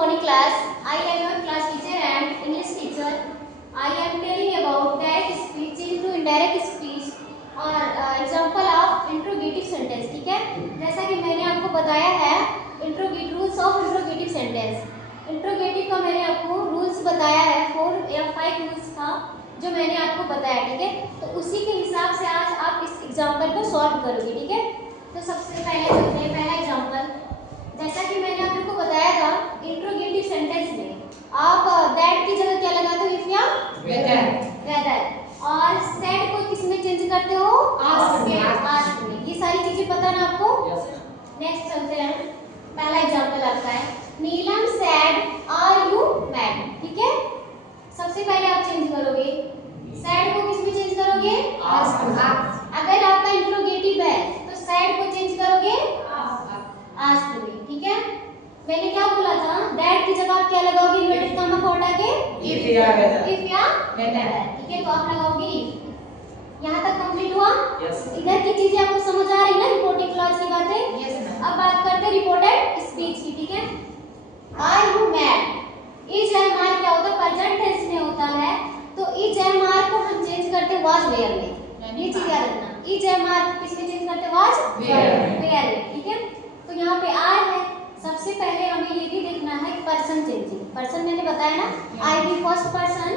morning class. I am your class teacher and English teacher. I am telling about direct speech into indirect speech और example of interrogative sentence. ठीक है, जैसा कि मैंने आपको बताया है rules of interrogative sentence. Interrogative का मैंने आपको रूल्स बताया है 4 या 5 रूल्स का जो मैंने आपको बताया. ठीक है, तो उसी के हिसाब से आज आप इस एग्जाम्पल को सॉल्व करोगे. ठीक है, तो सबसे पहले चलते हैं पहला एग्जाम्पल. जैसा कि मैंने आप लोग को बताया था इंट्रोगेटिव सेंटेंस में आप दैट की जगह क्या लगाते हो? इफ या वेदर. और सेड को किस में चेंज करते हो? आस्क में. ये सारी चीजें पता ना आपको? नेक्स्ट चलते हैं. पहला एग्जांपल आपका है नीलम सैड आर यू मैड. ठीक है, सबसे पहले आप चेंज करोगे सैड को किस में चेंज करोगे? आस्क. अगर आपका इंट्रोगेटिव है तो सैड को चेंज करोगे आस्क में. ठीक है, मैंने क्या बोला था? दैट की जगह आप क्या लगाओगे? इन्वर्टेड कॉमा को हटा के इफ या वेदर. ठीक है, तो आप लगाओगे इफ. यहाँ तक कंप्लीट हुआ? इधर की चीजें आपको समझ आ रही है ना, रिपोर्टिंग क्लॉज की बातें. अब बात करते हैं रिपोर्टेड स्पीच की. ठीक है, are you mad is M R क्या होता है? प्रेजेंट टेंस में होता है. तो इज एम आर को हम चेंज करते हैं वाज वेयर में. ये चीज याद रखना. इज एम आर किस में चेंज करते हैं? वाज वेयर में. ठीक है, तो यहाँ पे आर है. सबसे पहले हमें ये भी देखना है पर्सन चेंजिंग. पर्सन मैंने बताया ना, आई भी फर्स्ट पर्सन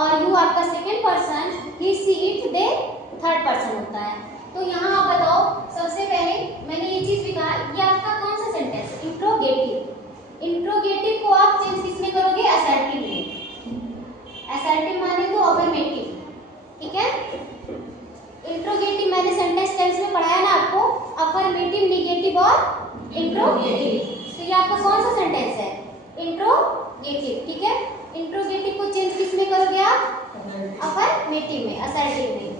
और यू आपका second person, he see it they third person होता है. तो यहाँ आप बताओ सबसे पहले मैंने ये चीज भी कहा, ये आपका कौन सा सेंटेंस? इंट्रोगेटिव. इंट्रोगेटिव को आप चेंज किस में करोगे? असर्टिव में. असर्टिव माने तो अफर्मेटिव. ठीक है, इंट्रोगेटिव मैंने सेंटेंस टेंस में पढ़ाया ना आपको, अफर्मेटिव, नेगेटिव और इंट्रोगेटिव. तो ये आपका कौन सा सेंटेंस है? इंट्रोगेटिव. ठीक है, इंट्रोगेटिव को चेंज किस में करोगे आप? अफर्मेटिव में, असर्टिव में.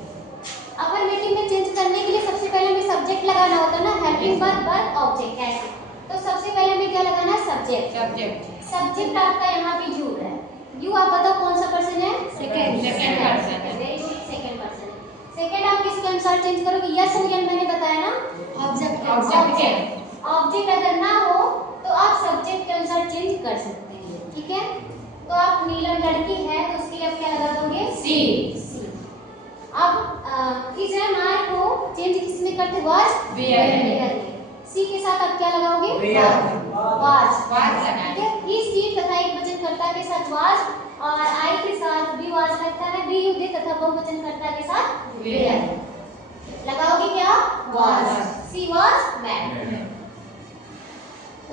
अफर्मेटिव में चेंज करने के लिए सबसे पहले हमें सब्जेक्ट लगाना होता है ना, हेल्पिंग वर्ब, वर्ब, ऑब्जेक्ट. ऐसे तो सबसे पहले हमें क्या लगाना है? सब्जेक्ट. सब्जेक्ट आपका यहाँ पे यू है. यू आप बताओ कौन सा पर्सन है? Second person. Very good, second person. Second आप किसके अनुसार चेंज करोगे? यस हो या मैंने बताया ना, ऑब्जेक्ट. ऑब्जेक्ट अगर ना हो तो आप सब्जेक्ट के अनुसार चेंज कर सकते हैं. ठीक है, तो आप नीलम लड़की है तो उसके लिए आप क्या लगा दोगे? सी. अब इज एम आर को चेंज किस में करते? Was where. सी के साथ आप क्या लगाओगे? वाज. ठीक है, ही सी तथा एक वचन कर्ता के साथ वाज और आई के साथ भी वाज लगता है, बी यू दे तथा बहुवचन कर्ता के साथ वेयर. लगाओगे क्या? वाज. She was mad.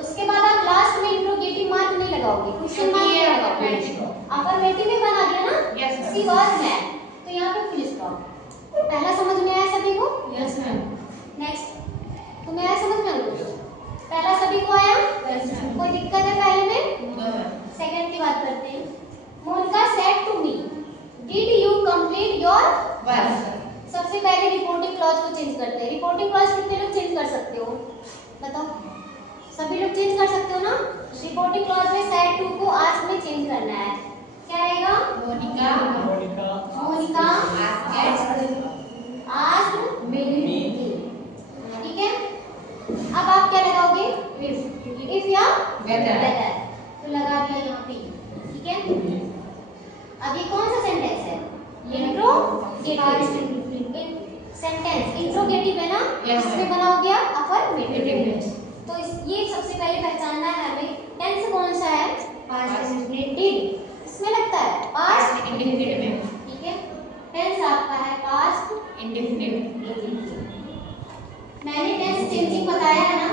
उसके बाद आप लास्ट में इंट्रोगेटिव मार्क नहीं लगाओगे, क्वेश्चन मार्क नहीं लगाओगे. अफर्मेटिव में बना दिया ना, सी वाज मैड, तो यहाँ पे फुल स्टॉप. पहला समझ में आया सभी को? Yes ma'am. नेक्स्ट तुम्हें आया समझ में? पहला सभी को आया? Yes ma'am. कोई दिक्कत है पहले में? सेकंड की बात करते हैं. Monica said to me did you complete your work. सबसे पहले रिपोर्टिंग क्लॉज को चेंज करते हैं. रिपोर्टिंग क्लॉज कितने लोग चेंज कर सकते हो? बताओ. सभी लोग चेंज कर सकते हो ना? रिपोर्टिंग क्लॉज में सेड टू को आस्क में चेंज करना है. क्या रहेगा? Monica asked me. ठीक है, अब आप क्या लगाओगे? इफ या वेदर. तो लगा दिया यहाँ पे. ठीक है, अब ये कौन सा सेंटेंस है? Interrogative sentence. इंट्रोगेटिव है ना, इसमें बना हो गया अफर्मेटिव. तो ये सबसे पहले पहचानना है हमें. टेंस कौन सा है? Past indefinite. इसमें लगता है पास्ट इंडेफिनिट में. ठीक है, टेंस आपका है पास्ट इंडेफिनिट. मैंने टेंस चेंजिंग बताया है ना.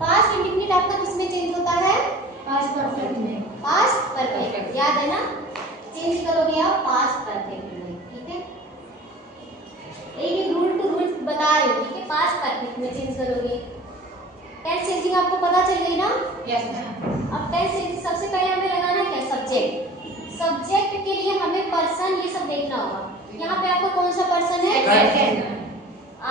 पास्ट इंडेफिनिट आपका किस में चेंज होता है? पास्ट परफेक्ट में. पास्ट परफेक्ट याद है ना, चेंज करोगे आप पास्ट परफेक्ट में. ठीक है, एक रूल टू रूल बता रही हूँ. ठीक है, पास्ट परफेक्ट में चेंज करोगे. टेंस चेंजिंग आपको पता चल गई ना? Yes ma'am. अब टेंस चेंजिंग सबसे पहले हमें लगाना क्या? सब्जेक्ट. सब्जेक्ट के लिए हमें पर्सन ये सब देखना होगा. यहाँ पे आपको कौन सा पर्सन है? सेकंड.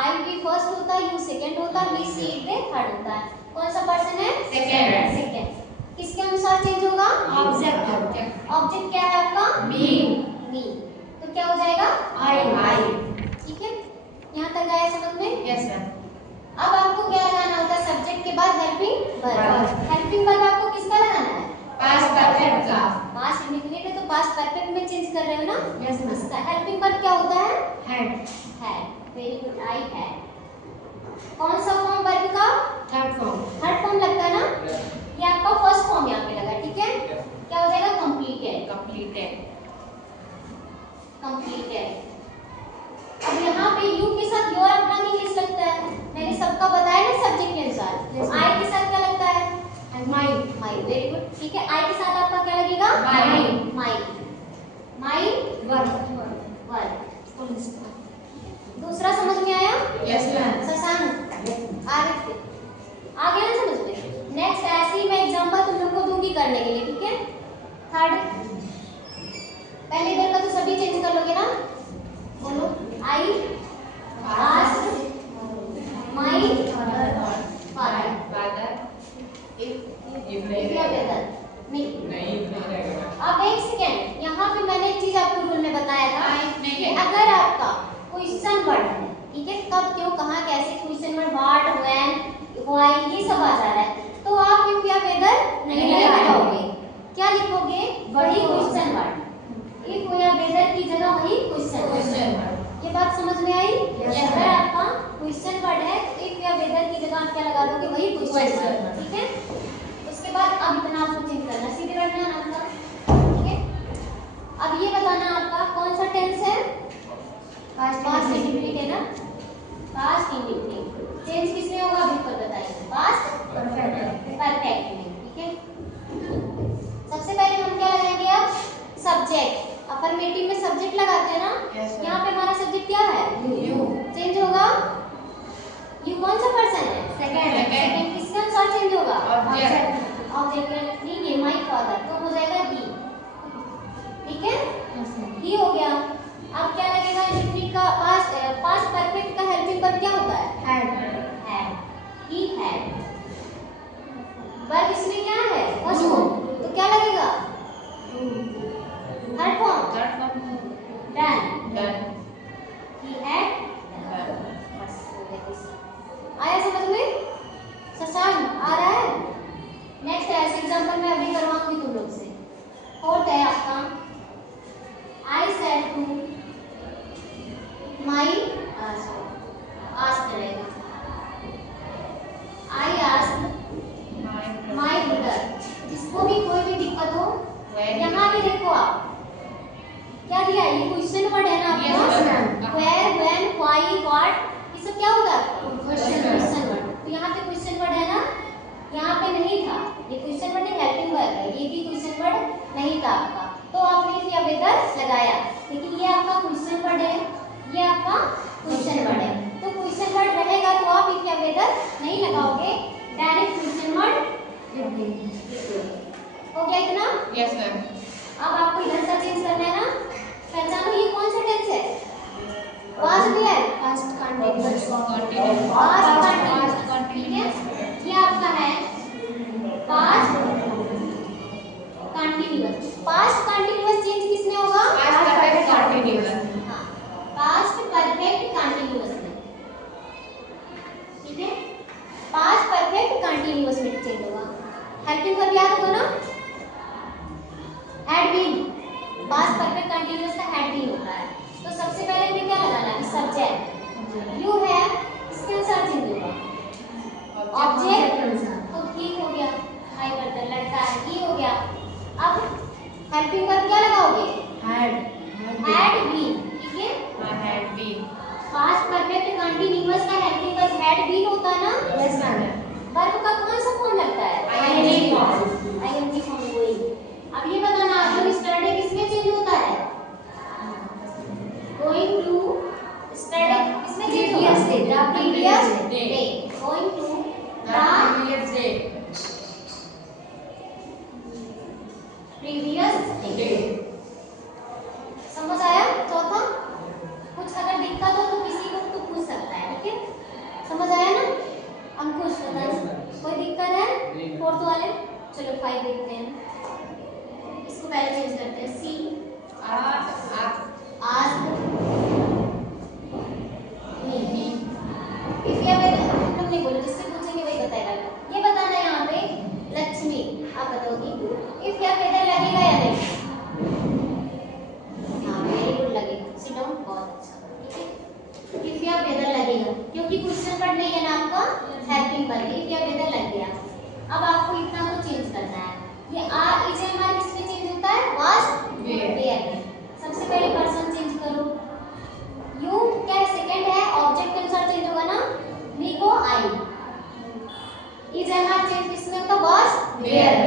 आई भी फर्स्ट होता है, यू सेकंड होता है, ही सी इट दे थर्ड होता है. कौन सा पर्सन है? सेकंड. किसके अनुसार चेंज होगा? ऑब्जेक्ट. ऑब्जेक्ट क्या है आपका? मी. तो क्या हो जाएगा? आई. ठीक है, यहाँ तक आया समझ में? Yes ma'am. अब आपको क्या लगाना होता है? सब्जेक्ट के बाद हेल्पिंग वर्ब. हेल्पिंग वर्ब आपको किसका लगाना है? पास्ट चेंज कर रहे हो ना? Yes ma'am. इसका हेल्पिंग वर्ब क्या होता है? Had. Had. Very good, I had. कौन सा फॉर्म वर्ब का? Third form. थर्ड फॉर्म लगता है ना? ये आपका फर्स्ट फॉर्म यहाँ पे लगा, ठीक है? क्या हो जाएगा? कंप्लीटेड। कंप्लीटेड। कंप्लीटेड। अब यहाँ पे यू के साथ योर अपना इंग्लिश लगता है, मैंने सबका बताया ना सब्जेक्ट के अनुसार। आई के साथ क्या लगता है? माई। माई। वेरी गुड, ठीक है। आई के साथ आपका क्या लगेगा? माई। माई। माई वर्ब। वर्ब। दूसरा समझ में आया? Yes ma'am. शशांक आगे ना समझ में। नेक्स्ट ऐसे ही मैं एग्जांपल तुम लोग को दूंगी करने के लिए, ठीक है? थर्ड, पहले इधर का तो सभी चेंज कर लोगे ना? बोलो। I asked my father if या वेदर। नहीं, अब एक सेकेंड, यहाँ पे मैंने एक चीज आपको रूल में बताया था कि अगर आपका क्वेश्चन वर्ड है, ठीक है, कब क्यों कहाँ कैसे, question word what when why ये सब आ जा रहा है, तो आप इफ या वेदर नहीं लगाओगे। क्या लिखोगे? वही क्वेश्चन वर्ड। इफ या वेदर की जगह वही क्वेश्चन वर्ड। ये बात समझ में आई? अगर आपका क्वेश्चन वर्ड है तो इफ या वेदर की जगह आप क्या लगा दोगे? वही क्वेश्चन वर्ड, ठीक है? उसके बाद अब इतना आपको चेंज करना, सीधे बैठना है आपका, ठीक है? अब ये बताना आपका कौन सा टेंस है? पास्ट इंडिफिनिट है ना? Past indefinite. चेंज किसमें होगा अभी पर बताइए? पास्ट परफेक्ट में, ठीक है? सबसे पहले हम क्या लगाएंगे? अब सब्जेक्ट। अफर्मेटिव में सब्जेक्ट लगाते हैं ना? यहाँ पे हमारा सब्जेक्ट क्या है? यू। चेंज होगा? यू कौन सा पर्सन है? सेकंड। किसके अनुसार चेंज होगा? ऑब्जेक्ट। नहीं, ये माय फादर, तो हो जाएगा ही, ठीक है? ही हो गया। अब क्या लगेगा? इंडिफिनिट का पास्ट परफेक्ट का हेल्पिंग वर्ब क्या होता है? हैड। He had. वर्ब इसमें क्या है? फर्स्ट फॉर्म, तो क्या लगेगा? Third form done. He had done. आया समझ में? शशांक आ रहा है? नेक्स्ट ऐसे एग्जांपल मैं अभी करवाऊंगी तुम लोग से। फोर्थ है आपका I said to my asked रहेगा। I asked my brother. जिसको भी कोई भी दिक्कत हो, यहाँ पे देखो आप क्या दिया है? ये क्वेश्चन वर्ड है ना आपका? वेयर, व्हेन, व्हाई, व्हाट, ये सब क्या होगा? Question word. तो यहाँ पे क्वेश्चन वर्ड है ना? यहाँ पे नहीं था, ये क्वेश्चन वर्ड हेल्पिंग वर्ब है, ये भी क्वेश्चन वर्ड नहीं था आपका, तो आपने इफ या वेदर लगाया, लेकिन ये आपका क्वेश्चन वर्ड है, ये आपका क्वेश्चन वर्ड है, तो क्वेश्चन वर्ड रहेगा तो आप इफ या वेदर नहीं लगाओगे, डायरेक्ट क्वेश्चन वर्ड हो गया इतना? Yes ma'am. अब आपको इधर सा चेंज करना है ना? पहचानो ये कौन सा टेंस है? पास्ट है, पास्ट कंटीन्यूअस, पास्ट कंटीन्यूअस, ये आपका है past continuous. Past continuous change किसमें होगा? Past perfect continuous. हाँ, पास्ट परफेक्ट कंटीन्यूअस में, ठीक है? पास्ट परफेक्ट कंटीन्यूअस में चेंज होगा। हेल्पिंग वर्ब याद होगा ना? Had been. Past perfect continuous का हैड बीन होता है, तो सबसे पहले हमें क्या लगाना है? सब्जेक्ट। यू है, इसके अनुसार चेंज होगा। ऑब्जेक्ट तो ठीक हो गया, हाई बर्तन लड़का है, ही हो गया। अब हेल्पिंग वर्ब क्या लगाओगे? हैड बीन, ठीक है? हां, had been. Past perfect continuous का हेल्पिंग वर्ब हैड बीन होता है ना? Yes ma'am. वर्ब का कौन सा फॉर्म लगता है? ING form. आईएनजी फॉर्म वही। अब ये बताना आप लोग स्टडी किसमें चेंज होता है? गोइंग टू स्टडी किसमें चेंज होगा? The previous day. Going to the previous day. समझ आया? चौथा, कुछ अगर दिक्कत हो तो किसी को तो पूछ सकता है, ठीक है? समझ आया ना? अंकुश बताना, कोई दिक्कत है? फोर्थ वाले, चलो 5 देखते हैं। इसको पहले चेंज करते हैं। सी आस्क मी। इफ या वेदर हम लोग नहीं बोले, जिससे पूछेंगे वही बताएगा। ये बताना है यहाँ पे लक्ष्मी, आप बताओगी इफ या वेदर लगेगा या नहीं? Where